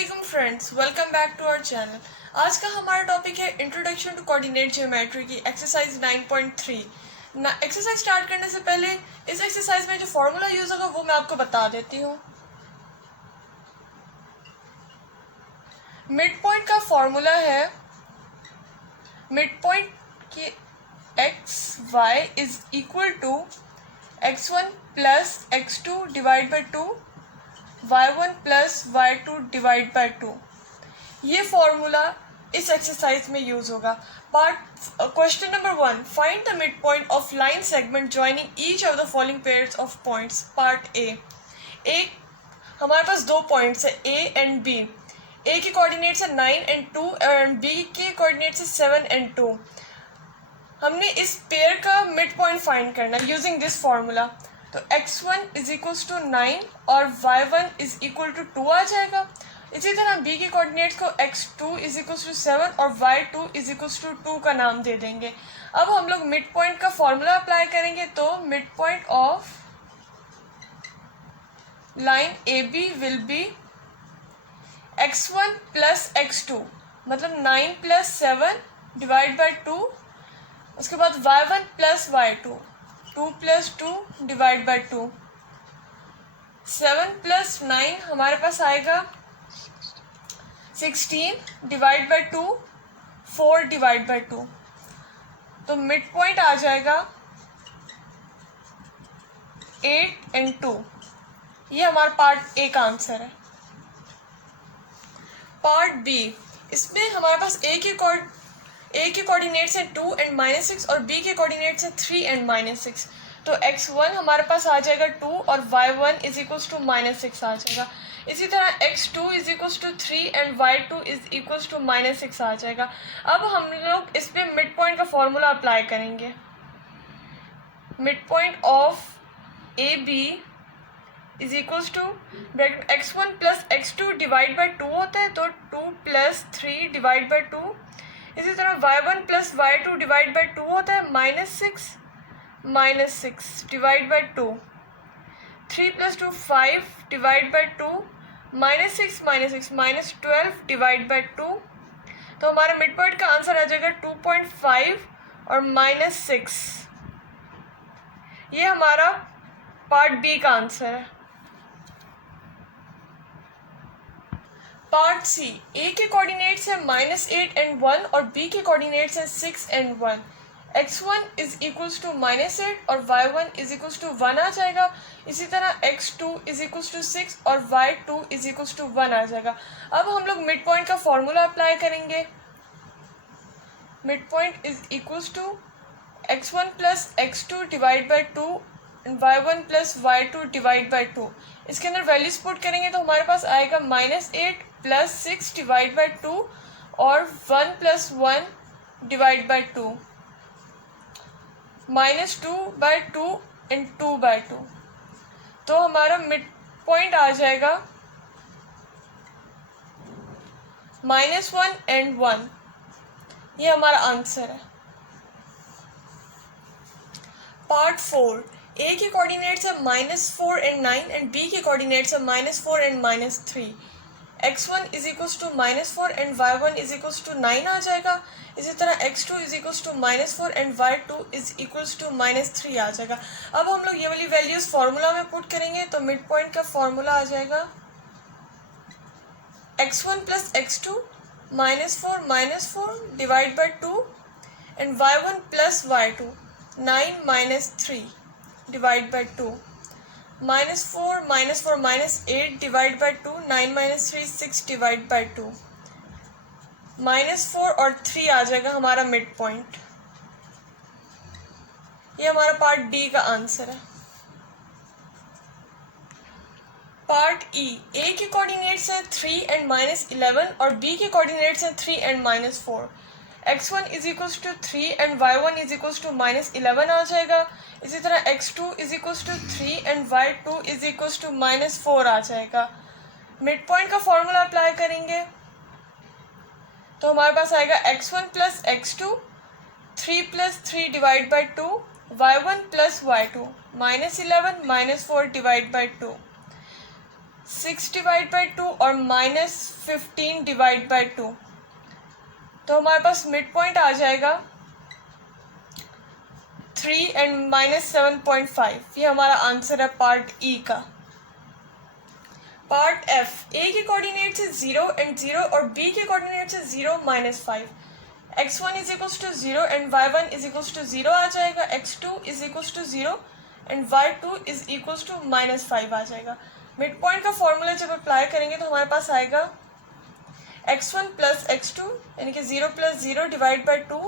अस्सलाम friends, welcome back to our channel. आज का हमारा टॉपिक है इंट्रोडक्शन टू कोऑर्डिनेट ज्योमेट्री की एक्सरसाइज 9.3। एक्सरसाइज स्टार्ट करने से पहले इस एक्सरसाइज में जो फॉर्मूला यूज होगा वो मैं आपको बता देती हूँ। मिड पॉइंट का फॉर्मूला है मिड पॉइंट की x y is equal to x1 plus x2 divide by 2 y1 plus y2 divide by 2। ये फॉर्मूला इस एक्सरसाइज में यूज होगा। Question number 1, find the mid point of line segment joining each of the following pairs of points. Part A. एक हमारे पास दो points है A and B. ए की coordinates है 9 एंड 2 एंड बी की कोऑर्डिनेट्स है 7 एंड 2। हमने इस पेयर का मिड पॉइंट फाइंड करना है यूजिंग दिस फॉर्मूला। तो x1 इज इक्वल्स टू 9 और y1 इज इक्वल टू 2 आ जाएगा। इसी तरह b के कोऑर्डिनेट्स को x2 इज इक्वल्स टू 7 और y2 इज इक्वल्स टू 2 का नाम दे देंगे। अब हम लोग मिड पॉइंट का फॉर्मूला अप्लाई करेंगे। तो mid point of line AB will be x1 plus x2, मतलब 9 प्लस 7 डिवाइड बाई 2। उसके बाद y1 plus y2, 2 plus 2 divide by 2। 7 plus 9 हमारे पास आएगा 16 डिवाइड बाई 2, 4 डिवाइड बाई 2। तो मिड पॉइंट आ जाएगा 8 एंड 2। ये हमारा पार्ट ए का आंसर है। पार्ट बी, इसमें हमारे पास ए के कोऑर्डिनेट्स है 2 एंड -6 और बी के कोऑर्डिनेट्स है 3 एंड -6। तो x1 हमारे पास आ जाएगा 2 और y1 इज इक्वल्स टू -6 आ जाएगा। इसी तरह x2 is equals to 3 and y2 is equals to -6 आ जाएगा। अब हम लोग इस पे मिड पॉइंट का फॉर्मूला अप्लाई करेंगे। Mid point of A B is equals to x1 plus x2 divide by 2 होता है, तो 2 प्लस 3 डिवाइड बाई 2। इसी तरह y1 plus y2 divide by 2 होता है -6 divide by 2। 3 plus 2 5 divide by 2, -6 -12 divide by 2। तो हमारे मिड पॉइंट का आंसर आ जाएगा 2.5 और -6। ये हमारा पार्ट बी का आंसर है। पार्ट सी, ए के कोऑर्डिनेट्स है -8 एंड 1 और बी के कोऑर्डिनेट्स है 6 and 1। x1 is equals to -8 और y1 इज इक्वल्स टू 1 आ जाएगा। इसी तरह x2 इज इक्वल्स टू 6 और y2 इज इक्वल्स टू 1 आ जाएगा। अब हम लोग मिड पॉइंट का फॉर्मूला अप्लाई करेंगे। Mid point is equals to x1 plus x2 divide by 2 and y1 plus y2 divide by 2। इसके अंदर वैल्यूज पुट करेंगे तो हमारे पास आएगा -8 प्लस 6 डिवाइड बाई 2 और 1 plus 1 divide by 2, -2 by 2 and 2 by 2। तो हमारा मिड पॉइंट आ जाएगा -1 एंड 1। ये हमारा आंसर है। पार्ट 4, ए के कोऑर्डिनेट्स है -4 एंड 9 एंड बी के कोऑर्डिनेट्स है -4 and -3। x1 is equals to -4 and y1 is equals to 9 आ जाएगा। इसी तरह x2 is equals to -4 and y2 is equals to -3 आ जाएगा। अब हम लोग ये वाली वैल्यूज फॉर्मूला में पुट करेंगे। तो मिड पॉइंट का फॉर्मूला आ जाएगा x1 plus x2 -4 divide by 2 and y1 plus y2 9 -3 divide by 2, -4 -8 divide by 2, 9 -3 6 divide by 2। -4 और 3 आ जाएगा हमारा मिड पॉइंट। ये हमारा पार्ट डी का आंसर है। पार्ट ई, ए के कोऑर्डिनेट्स हैं 3 एंड -11 और बी के कोऑर्डिनेट्स हैं 3 and -4। x1 is equals to 3 and y1 is equals to -11 आ जाएगा। इसी तरह x2 is equals to 3 and y2 is equals to -4 आ जाएगा। मिड पॉइंट का फॉर्मूला अप्लाई करेंगे तो हमारे पास आएगा x1 plus x2, 3 plus 3 divide by 2, y1 plus y2 -11 -4 divide by 2। 6 divide by 2 और -15 डिवाइड बाई 2, तो हमारे पास मिड पॉइंट आ जाएगा 3 एंड -7.5। ये हमारा आंसर है पार्ट ई का। पार्ट एफ, ए के कोऑर्डिनेट से 0 एंड 0 और बी के कोऑर्डिनेट से 0 -5। x1 is equals to 0 and y1 is equals to 0 आ जाएगा, x2 is equals to 0 and y2 is equals to -5 आ जाएगा। मिड पॉइंट का फॉर्मूला जब अप्लाई करेंगे तो हमारे पास आएगा x1 प्लस x2 यानी कि 0 प्लस 0 डिवाइड बाई 2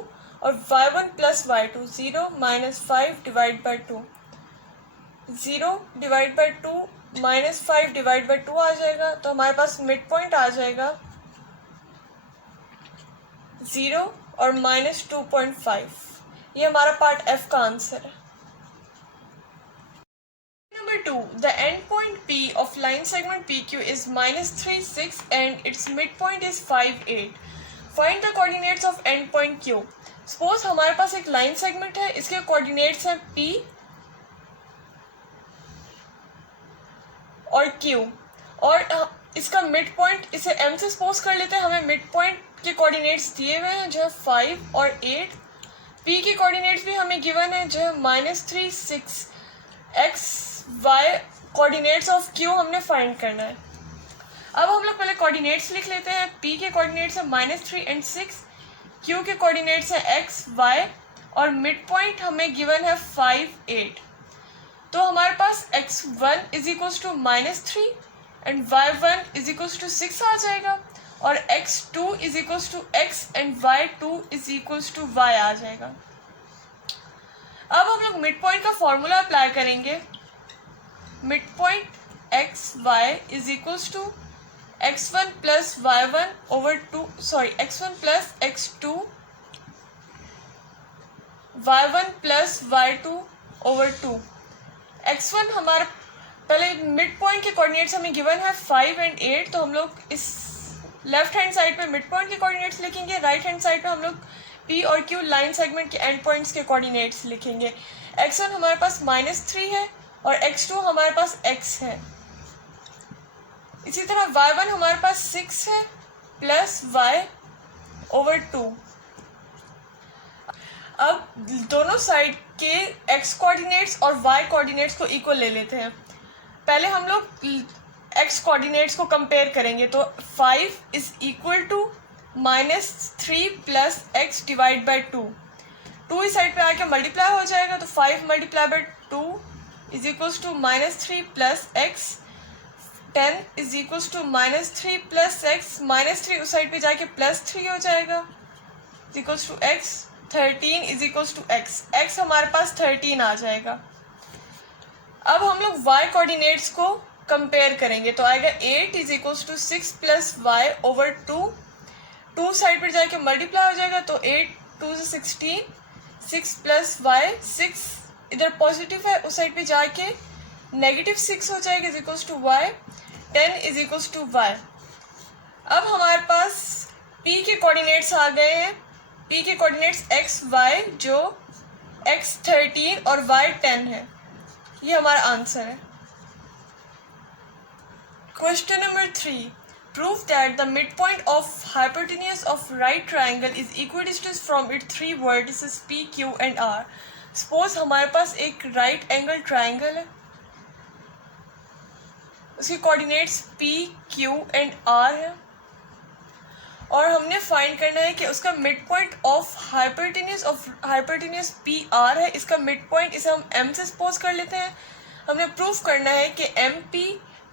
और y1 plus y2 0 -5 divide by 2, 0 divide by 2 -5 divide by 2 आ जाएगा। तो हमारे पास मिड पॉइंट आ जाएगा 0 और -2.5। ये हमारा पार्ट एफ का आंसर है। Number 2, the end point P of line segment PQ is -3, 6 and its midpoint is 5, 8. Find the coordinates of end point Q. Suppose हमारे पास एक line segment है, इसके coordinates हैं P और Q और इसका मिड पॉइंट, इसे M से सपोज कर लेते हैं। हमें मिड पॉइंट के कोऑर्डिनेट्स दिए हुए हैं जो है 5 और 8। P के कोऑर्डिनेट्स भी हमें गिवन है जो है -3, 6। x y coordinates of Q हमने फाइंड करना है। अब हम लोग पहले कोऑर्डिनेट्स लिख लेते हैं। P के कोऑर्डिनेट्स है -3 एंड 6, Q के कोऑर्डिनेट्स है x y और मिड पॉइंट हमें गिवन है 5, 8। तो हमारे पास x1 is equals to -3 and y1 is equals to 6 आ जाएगा और x2 is equals to x and y2 is equals to y आ जाएगा। अब हम लोग मिड पॉइंट का फॉर्मूला अप्लाई करेंगे। Mid point x y is equals to x1 plus y1 over 2, x1 plus x2 y1 plus y2 over 2। x1 हमारा पहले mid point के कोऑर्डिनेट्स हमें गिवन है 5 एंड 8, तो हम लोग इस लेफ्ट हैंड साइड पे मिड पॉइंट के कोऑर्डिनेट्स लिखेंगे, राइट हैंड साइड पे हम लोग P और Q लाइन सेगमेंट के एंड पॉइंट्स के कोऑर्डिनेट्स लिखेंगे। x1 हमारे पास -3 है और x2 हमारे पास x है। इसी तरह y1 हमारे पास 6 है प्लस y ओवर 2। अब दोनों साइड के x कोऑर्डिनेट्स और y कोऑर्डिनेट्स को इक्वल ले लेते हैं। पहले हम लोग x कोऑर्डिनेट्स को कंपेयर करेंगे, तो 5 is equal to -3 plus x divide by 2। 2 इस साइड पे आके मल्टीप्लाई हो जाएगा, तो 5 multiply by 2 is equals to -3 plus x। 10 is equals to -3 plus x, -3 उस साइड पे जाके +3 हो जाएगा is equals to x। 13 is equals to x, x हमारे पास 13 आ जाएगा। अब हम लोग y कोऑर्डिनेट्स को कंपेयर करेंगे, तो आएगा 8 is equals to 6 plus y over 2। 2 side पर जाके मल्टीप्लाई हो जाएगा, तो 8 2 से 16, 6 प्लस y, 6 इधर पॉजिटिव है उस साइड पे जाके -6 हो जाएगा is equals to y। 10 is equals to y। अब हमारे पास p के कोऑर्डिनेट्स आ गए हैं। p के कोऑर्डिनेट्स x y जो x 13 और y 10 है। ये हमारा आंसर है। Question number 3, prove that the midpoint of hypotenuse of right triangle is equidistant from its 3 vertices P, Q and R. Suppose हमारे पास एक right angle triangle है, उसके coordinates P, Q and R है और हमने फाइंड करना है कि उसका mid point of hypotenuse PR है। इसका मिड पॉइंट इसे हम M से सपोज कर लेते हैं। हमने प्रूफ करना है कि MP,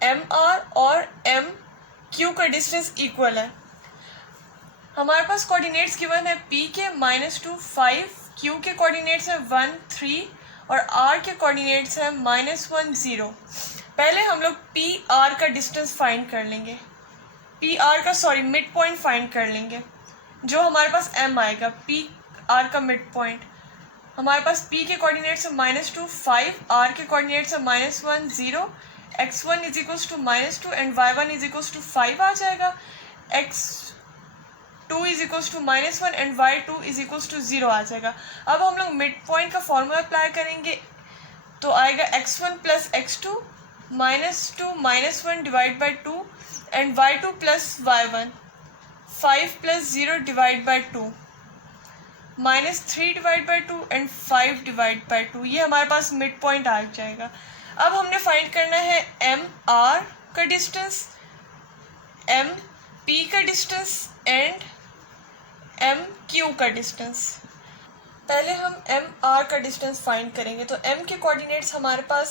MR और MQ का डिस्टेंस इक्वल है। हमारे पास कोऑर्डिनेट्स गिवन है P के -2, 5, Q के कोऑर्डिनेट्स है 1, 3 और R के कोऑर्डिनेट्स है -1, 0। पहले हम लोग PR का डिस्टेंस फाइंड कर लेंगे, मिड पॉइंट फाइंड कर लेंगे, जो हमारे पास M आएगा। PR का मिड पॉइंट हमारे पास P के कोऑर्डिनेट्स है -2, 5, R के कोऑर्डिनेट्स है -1, 0, x1 is equals to -2 and y1 is equals to 5 आ जाएगा। x2 is equals to -1 and y2 is equals to 0 आ जाएगा। अब हम लोग मिड पॉइंट का फॉर्मूला अप्लाई करेंगे, तो आएगा x1 plus x2 -2 -1 divided by 2 and y2 plus y1. 5 plus 0 divided by 2, -3 divided by 2 and 5 divided by 2. ये हमारे पास मिड पॉइंट आ जाएगा. अब हमने फाइंड करना है एम आर का डिस्टेंस, एम पी का डिस्टेंस एंड एम क्यू का डिस्टेंस. पहले हम एम आर का डिस्टेंस फाइंड करेंगे. तो एम के कोऑर्डिनेट्स हमारे पास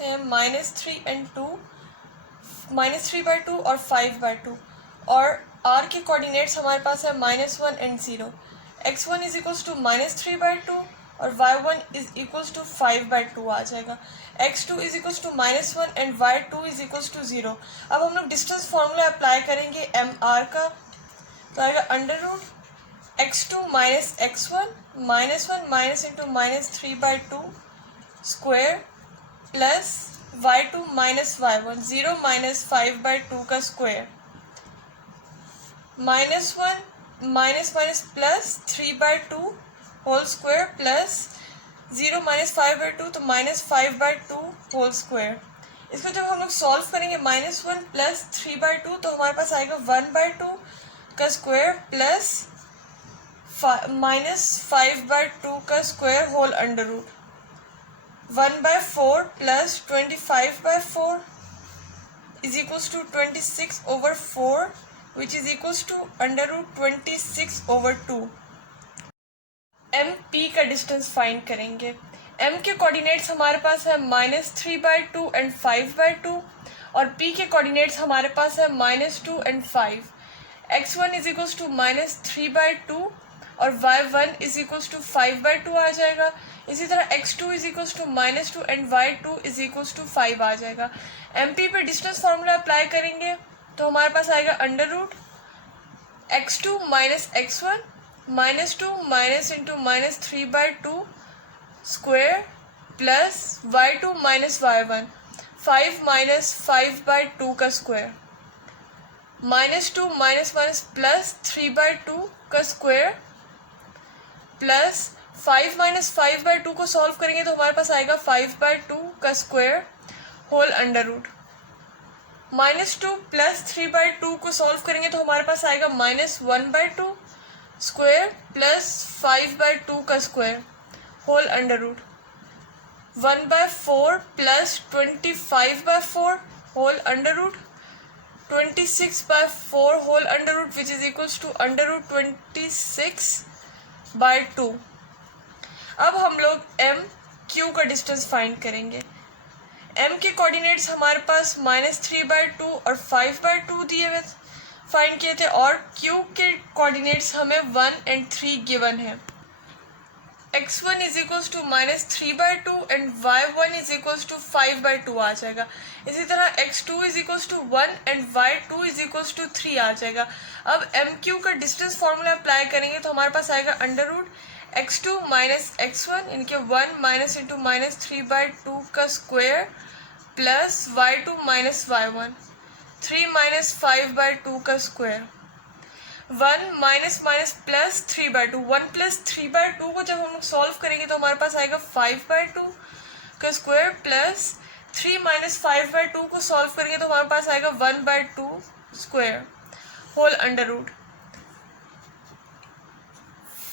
हैं -3 and 2, -3/2 और 5/2, और आर के कोऑर्डिनेट्स हमारे पास है -1 and 0. x1 is equals to -3/2 और y1 इज इक्वल्स टू 5/2 आ जाएगा. x2 is equals to -1 and y2 is equals to 0. अब हम लोग डिस्टेंस फॉर्मूला अप्लाई करेंगे एम आर का. तो आएगा √x2 minus x1 -1 minus into -3/2 square plus y2 minus y1 0 minus 5/2 का square, -1 minus minus plus 3/2 whole square plus 0 minus 5/2 तो -5/2 whole square. इसको जब हम लोग सॉल्व करेंगे -1 प्लस 3/2 तो हमारे पास आएगा 1/2 का स्क्वायर प्लस -5/2 का square whole under root. 1/4 plus 25/4 is equals to 26/4 which is equals to √26/2. M P का डिस्टेंस फाइंड करेंगे. एम के कोऑर्डिनेट्स हमारे पास है -3/2 एंड 5/2 और पी के कोऑर्डिनेट्स हमारे पास है -2 and 5. x1 is equals to -3/2 और y1 इज इक्वल्स टू 5/2 आ जाएगा. इसी तरह x2 is equals to -2 and y2 is equals to 5 आ जाएगा. एम पी पे डिस्टेंस फार्मूला अप्लाई करेंगे तो हमारे पास आएगा √x2 minus x1 -2 minus into -3/2 square plus y2 minus y1 5 minus 5/2 का स्क्वायर, -2 माइनस माइनस प्लस 3/2 का स्क्वायर प्लस 5 माइनस 5/2 को सॉल्व करेंगे तो हमारे पास आएगा 5/2 का square whole under root. -2 plus 3/2 को सॉल्व करेंगे तो हमारे पास आएगा -1/2 स्क्वायर प्लस 5/2 का square whole under root. 1/4 plus 25/4 whole under root 26/4 whole under root which is equals to √26/2. अब हम लोग एम क्यू का डिस्टेंस फाइंड करेंगे. एम के कोऑर्डिनेट्स हमारे पास -3/2 और 5/2 दिए हुए फाइंड किए थे और क्यू के कोऑर्डिनेट्स हमें 1 and 3 गिवन है. x1 is equals to -3/2 and y1 is equals to 5/2 आ जाएगा. इसी तरह x2 is equals to 1 and y2 is equals to 3 आ जाएगा. अब एम क्यू का डिस्टेंस फॉर्मूला अप्लाई करेंगे तो हमारे पास आएगा √x2 माइनस x1 इनके 1 माइनस इंटू -3/2 का square plus y2 minus y1 3 minus 5/2 का square, 1 minus minus plus 3/2. 1 plus 3/2 को जब हम लोग सॉल्व करेंगे तो हमारे पास आएगा 5/2 का स्क्वायर प्लस 3 माइनस 5/2 को सॉल्व करेंगे तो हमारे पास आएगा 1/2 स्क्वायर होल अंडर रूट.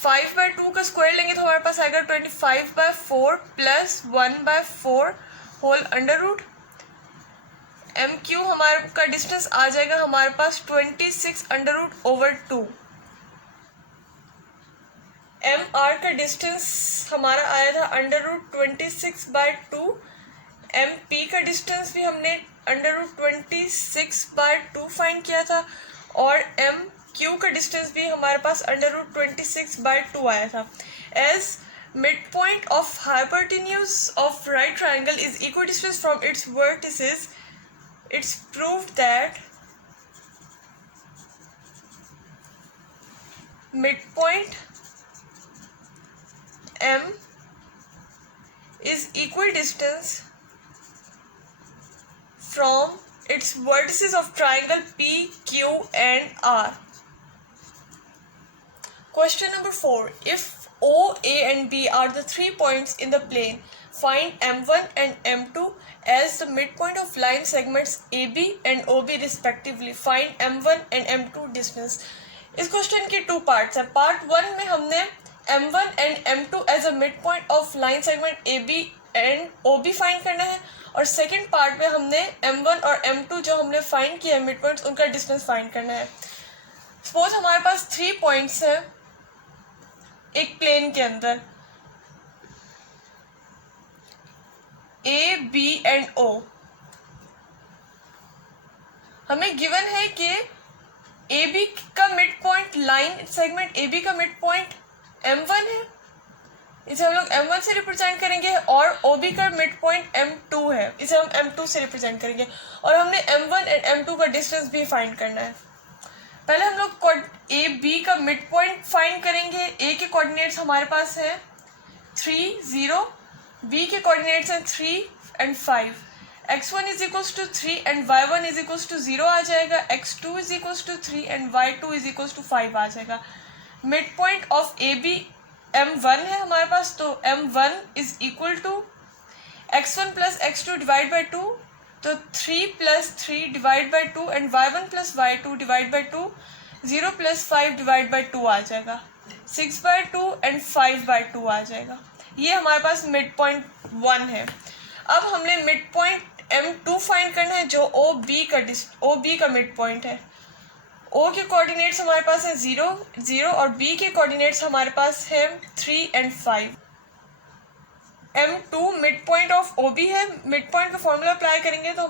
5/2 का स्क्वायर लेंगे तो हमारे पास आएगा 25/4 plus 1/4 whole under root. M Q हमारे का डिस्टेंस आ जाएगा हमारे पास 26/2. एम आर का डिस्टेंस हमारा आया था √26/2. एम पी का डिस्टेंस भी हमने √26/2 फाइंड किया था और एम क्यू का डिस्टेंस भी हमारे पास √26/2 आया था. As midpoint of hypotenuse of right triangle is equidistant from its vertices, it's proved that midpoint M is equidistant from its vertices of triangle P, Q and R. Question number 4. If O, A and B are the 3 points in the plane, find m1 and m2 as the midpoint of line segments AB and OB respectively. Find m1 and m2 distance. इस question के 2 parts हैं. Part 1 में हमने m1 and m2 as a midpoint of line segment AB and OB find करना है, और second part में हमने m1 और m2 जो हमने फाइंड किया है मिड पॉइंट्स, उनका डिस्टेंस फाइंड करना है. सपोज हमारे पास 3 पॉइंट्स हैं एक प्लेन के अंदर, A, B एंड O. हमें गिवन है कि AB का mid point, line segment AB का मिड पॉइंट m1 है, इसे हम लोग m1 से रिप्रेजेंट करेंगे, और OB का मिड पॉइंट m2 है, इसे हम m2 से रिप्रेजेंट करेंगे, और हमने m1 एंड m2 का डिस्टेंस भी फाइंड करना है. पहले हम लोग AB का मिड पॉइंट फाइंड करेंगे. A के कोऑर्डिनेट्स हमारे पास हैं 3, 0, B के कोऑर्डिनेट्स हैं 3 and 5. x1 is equals to 3 and y1 is equals to 0 आ जाएगा. x2 is equals to 3 and y2 is equals to 5 आ जाएगा. Mid point of AB m1 है हमारे पास, तो m1 is equal to x1 plus x2 divide by 2, तो 3 plus 3 divide by 2 and y1 plus y2 divide by 2, 0 plus 5 divide by 2 आ जाएगा. 6 by 2 and 5 by 2 आ जाएगा. ये हमारे पास मिड पॉइंट 1 है. अब हमने मिड पॉइंट m2 फाइंड करना है जो OB का मिड पॉइंट है. O के कोऑर्डिनेट्स हमारे पास है 0, 0 और B के कोऑर्डिनेट्स हमारे पास है 3 and 5. m2 mid point of OB है. मिड पॉइंट का फॉर्मूला अप्लाई करेंगे तो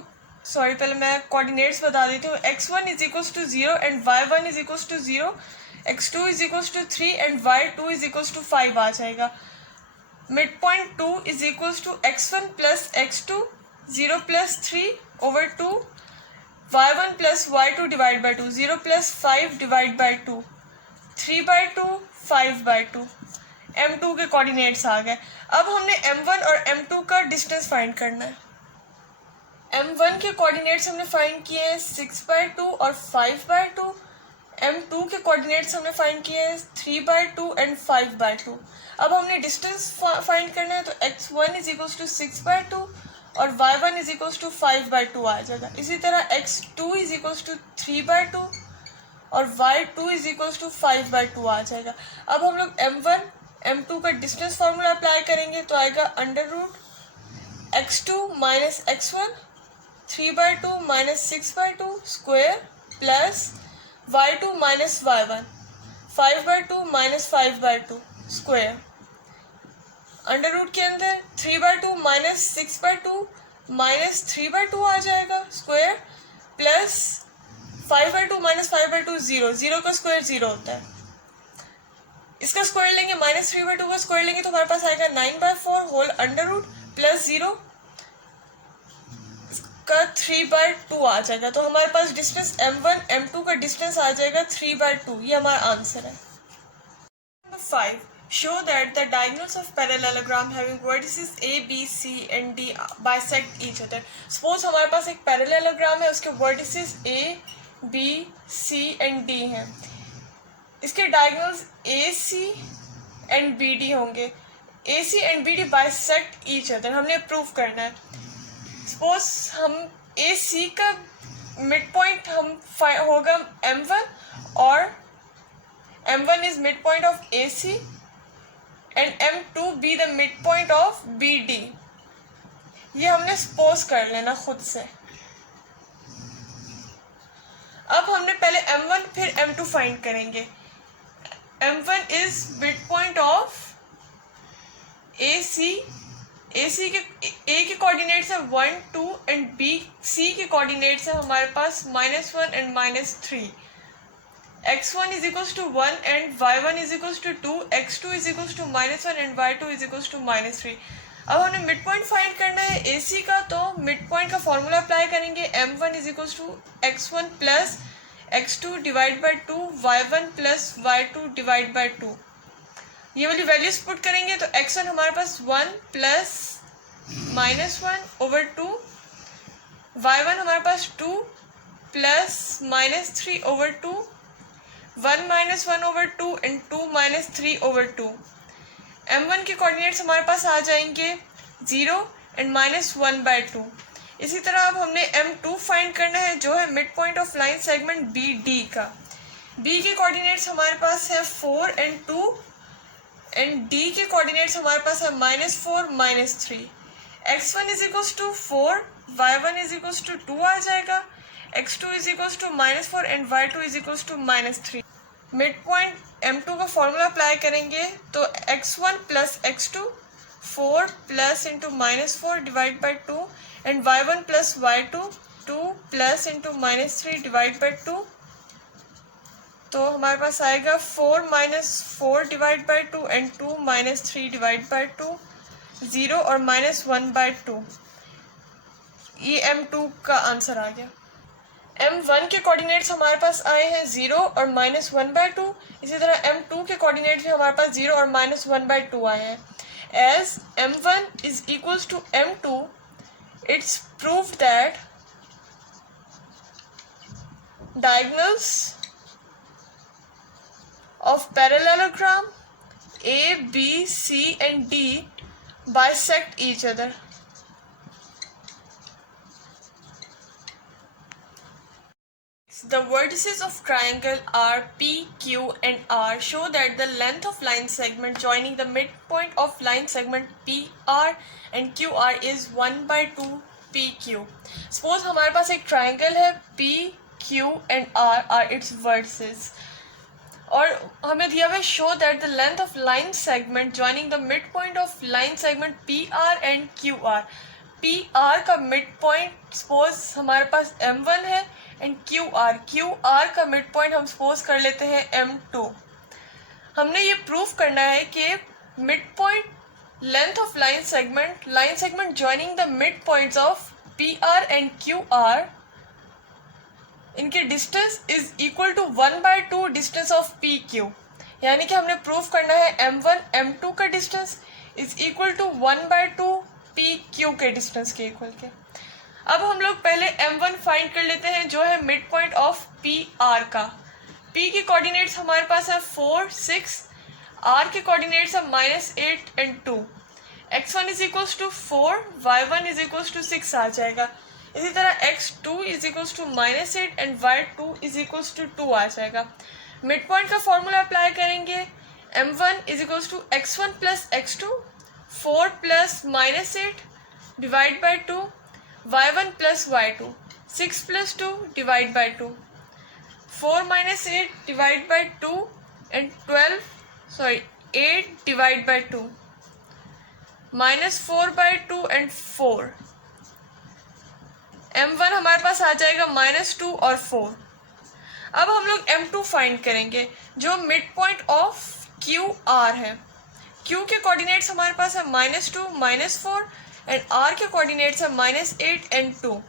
पहले मैं कोऑर्डिनेट्स बता देती हूँ. x1 is equals to 0 and y1 is equals to 0, x2 is equals to 3 and y2 is equals to 5 आ जाएगा. Mid point 2 is equals to x1 plus x2, 0 plus 3 over 2, y1 plus y2 divide by 2, 0 plus 5 divide by 2, 3 by 2, 5 by 2. m2 के coordinates आ गए. अब हमने m1 और m2 का distance find करना है. m1 के कोऑर्डिनेट्स हमने फाइंड किए हैं 6 बाई 2 और 5 बाई 2. m2 के कोऑर्डिनेट्स हमने फाइंड किए हैं 3 बाई 2 एंड 5 बाई 2. अब हमने डिस्टेंस फाइंड करना है, तो x1 is equals to 6 by 2 और y1 is equals to 5 by 2 आ जाएगा. इसी तरह x2 is equals to 3 by 2 और y2 is equals to 5 by 2 आ जाएगा. अब हम लोग m1 m2 का डिस्टेंस फार्मूला अप्लाई करेंगे तो आएगा under root x2 minus x1, 3 by 2 minus 6 by 2 square plus y2 minus y1, 5 by 2 minus 5 by 2 square. Under root के अंदर 3 by 2 minus 6 by 2 minus 3 by 2 आ जाएगा square, plus 5 by 2 minus 5 by 2 0, 0 का square 0 होता है. इसका स्क्वायर लेंगे, minus 3 by 2 का स्क्वायर लेंगे तो हमारे पास आएगा 9 by 4 whole under root plus 0 का 3 बाई 2 आ जाएगा. तो हमारे पास डिस्टेंस m1 m2 का डिस्टेंस आ जाएगा 3 बाई 2. ये हमारा आंसर है. Number 5. Show that the diagonals of parallelogram having vertices A, B, C and D bisect each other. Suppose हमारे पास एक parallelogram है, उसके vertices A, B, C and D हैं. इसके diagonals AC and BD होंगे. AC and BD bisect each other. हमने prove करना है. Suppose हम AC का midpoint होगा M1 और M1 is midpoint of AC and M2 be the midpoint of BD. ये हमने सपोज कर लेना खुद से. अब हमने पहले M1 फिर M2 फाइंड करेंगे. M1 is midpoint of AC. AC के A के कोऑर्डिनेट्स है 1, 2 एंड B C के कोऑर्डिनेट्स है हमारे पास -1 and -3. x1 is equals to 1 and y1 is equals to 2, x2 is equals to -1 and y2 is equals to -3. अब हमें mid point find करना है AC का, तो मिड पॉइंट का फॉर्मूला अप्लाई करेंगे. m1 is equals to x1 plus x2 divide by 2, y1 plus y2 divide by 2. ये वाली वैल्यूज पुट करेंगे तो x1 हमारे पास 1 प्लस -1 ओवर 2, y1 हमारे पास 2 plus -3 over 2, 1 minus 1 over 2 and 2 minus 3 over 2. m1 के coordinates हमारे पास आ जाएंगे 0 एंड -1/2। इसी तरह अब हमने M2 फाइंड करना है जो है mid point of line segment BD का। B के कोऑर्डिनेट्स हमारे पास है 4 एंड 2 एंड D के कोऑर्डिनेट्स हमारे पास है -4 -3। x1 is equals to 4, y1 is equals to 2 आ जाएगा, x2 is equals to -4 and y2 is equals to -3। Mid point M2 का फॉर्मूला अप्लाई करेंगे तो x1 plus x2 4 plus into -4 divide by 2 and y1 plus y2 2 plus into -3 divide by 2। तो हमारे पास आएगा 4 -4 divide by 2 and 2 -3 divide by 2, 0 और -1/2। ये M2 का आंसर आ गया। M1 के कोऑर्डिनेट्स हमारे पास आए हैं 0 और -1/2। इसी तरह M2 के कोऑर्डिनेट्स भी हमारे पास 0 और -1/2 आए हैं। As M1 is equals to M2, it's proved that diagonals of parallelogram A, B, C and D bisect each other. The vertices of triangle R, P, Q and R show that the length of line segment joining the midpoint of line segment PR and QR is 1/2 PQ. Suppose हमारे पास एक triangle है P, Q and R are its vertices. और हमें दिया हुआ show that the length of line segment joining the mid point of line segment PR and QR। PR का mid point suppose हमारे पास M1 है एंड QR का mid point हम suppose कर लेते हैं M2। हमने ये प्रूव करना है कि mid point length of line segment joining the mid points of PR and QR, इनके distance is equal to 1/2 distance of PQ। यानी कि हमने प्रूव करना है M1 M2 का distance is equal to 1/2 PQ के डिस्टेंस के इक्वल के। अब हम लोग पहले M1 फाइंड कर लेते हैं जो है मिड पॉइंट ऑफ PR का। P के कोऑर्डिनेट्स हमारे पास है 4 6, R के कोऑर्डिनेट्स है -8 and 2। x1 is equals to 4, y1 is equals to 6 आ जाएगा। इसी तरह x2 is equals to -8 and y2 is equals to 2 आ जाएगा। मिड पॉइंट का फॉर्मूला अप्लाई करेंगे। m1 is equals to x1 plus x2 4 plus -8 divide by 2, y1 plus y2 6 plus 2 divide by 2, 4 -8 divide by 2 and 8 divide by 2, -4/2 and 4। M1 हमारे पास आ जाएगा -2 और 4। अब हम लोग M2 फाइंड करेंगे जो मिड पॉइंट ऑफ QR है। Q के कोऑर्डिनेट्स हमारे पास है -2 -4 एंड R के कोऑर्डिनेट्स है -8 and 2।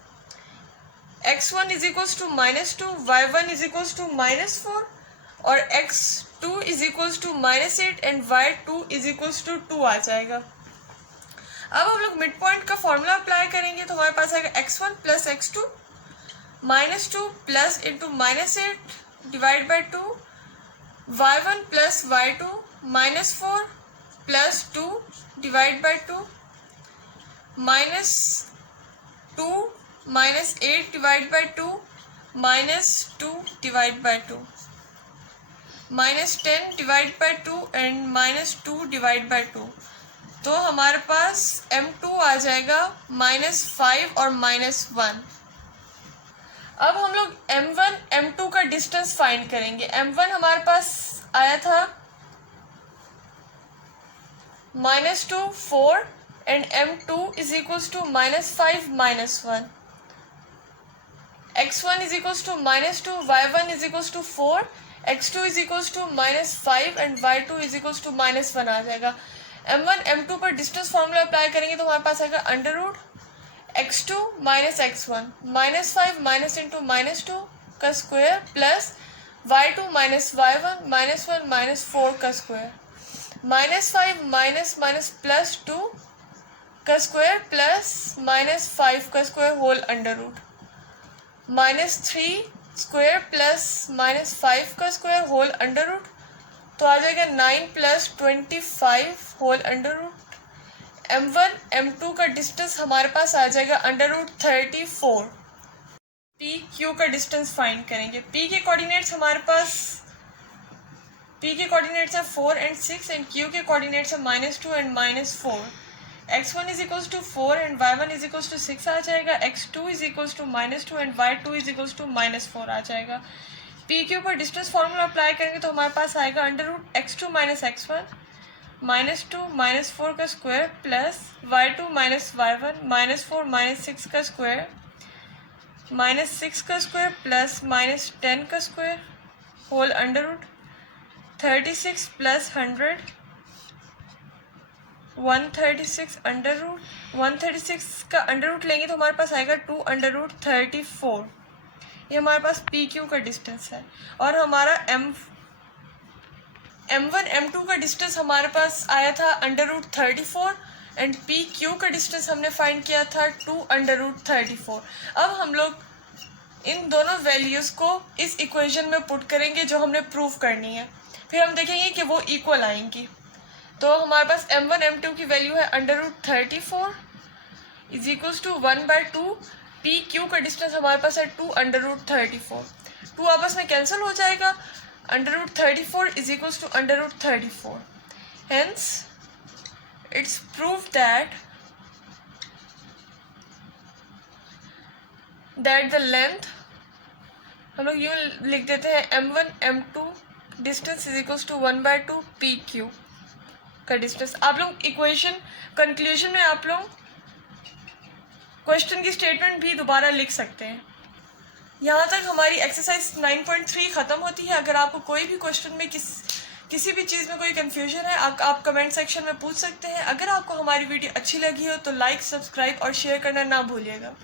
x1 is equals to -2, y1 is equals to -4 और x2 is equals to -8 and y2 is equals to 2 आ जाएगा। अब हम लोग मिड पॉइंट का फॉर्मूला अप्लाई करेंगे तो हमारे पास आएगा x1 plus x2 -2 plus into -8 divide by 2, y1 plus y2 -4 plus 2 divide by 2, -2 -8 divide by 2, -2 divide by 2, -10 divide by 2 and -2 divide by 2। तो हमारे पास M2 आ जाएगा -5 और -1। अब हम लोग M1 M2 का डिस्टेंस फाइंड करेंगे। M1 हमारे पास आया था -2 4 and M2 is equals to -5 -1। x1 is equals to -2, y1 is equals to 4, x2 is equals to -5 and y2 is equals to -1 आ जाएगा। M1 M2 पर डिस्टेंस फॉर्मूला अप्लाई करेंगे तो हमारे पास आएगा √ x2 - x1 -5 - इंटू -2 का स्क्वायर प्लस y2 - y1 -1 - 4 का स्क्वायर, -5 - प्लस 2 का स्क्वायर प्लस -5 का स्क्वायर होल √ -3 स्क्वायर प्लस -5 का स्क्वायर होल √ तो आ जाएगा 9 + 25 होल √ m1 m2 का डिस्टेंस हमारे पास आ जाएगा √34। पी क्यू का डिस्टेंस फाइंड करेंगे। पी के कोऑर्डिनेट्स हमारे पास हैं 4 and 6 एंड क्यू के कोऑर्डिनेट्स हैं -2 and -4। x1 is equals to 4 and y1 is equals to 6 आ जाएगा। x2 is equals to -2 and y2 is equals to -4 आ जाएगा। पी क्यू पर डिस्टेंस फॉर्मूला अप्लाई करेंगे तो हमारे पास आएगा √x2 - x1 -2 -4 का स्क्वायर प्लस y2 - y1 -4 - 6 का स्क्वायर -6 का स्क्वायर प्लस -10 का स्क्वायर होल √36 प्लस 100 136 136 का अंडर लेंगे तो हमारे पास आएगा 2 √34। ये हमारे पास पी क्यू का डिस्टेंस है। और हमारा m1 m2 का डिस्टेंस हमारे पास आया था √34 एंड पी क्यू का डिस्टेंस हमने फाइंड किया था 2 √34। अब हम लोग इन दोनों वैल्यूज़ को इस इक्वेशन में पुट करेंगे जो हमने प्रूव करनी है, फिर हम देखेंगे कि वो इक्वल आएंगी। तो हमारे पास m1 m2 की वैल्यू है √34 is equals to 1/2। P Q का डिस्टेंस हमारे पास है 2 √34। 2 आपस में कैंसिल हो जाएगा। √34 is equals to √34। Hence it's prove that the length, हम लोग यूँ लिख देते हैं m1 m2 distance is equals to 1/2 P Q का डिस्टेंस। आप लोग इक्वेशन कंक्लूजन में आप लोग क्वेश्चन की स्टेटमेंट भी दोबारा लिख सकते हैं। यहाँ तक हमारी एक्सरसाइज 9.3 ख़त्म होती है। अगर आपको कोई भी क्वेश्चन में किसी भी चीज़ में कोई कन्फ्यूजन है आप कमेंट सेक्शन में पूछ सकते हैं। अगर आपको हमारी वीडियो अच्छी लगी हो तो लाइक, सब्सक्राइब और शेयर करना ना भूलिएगा।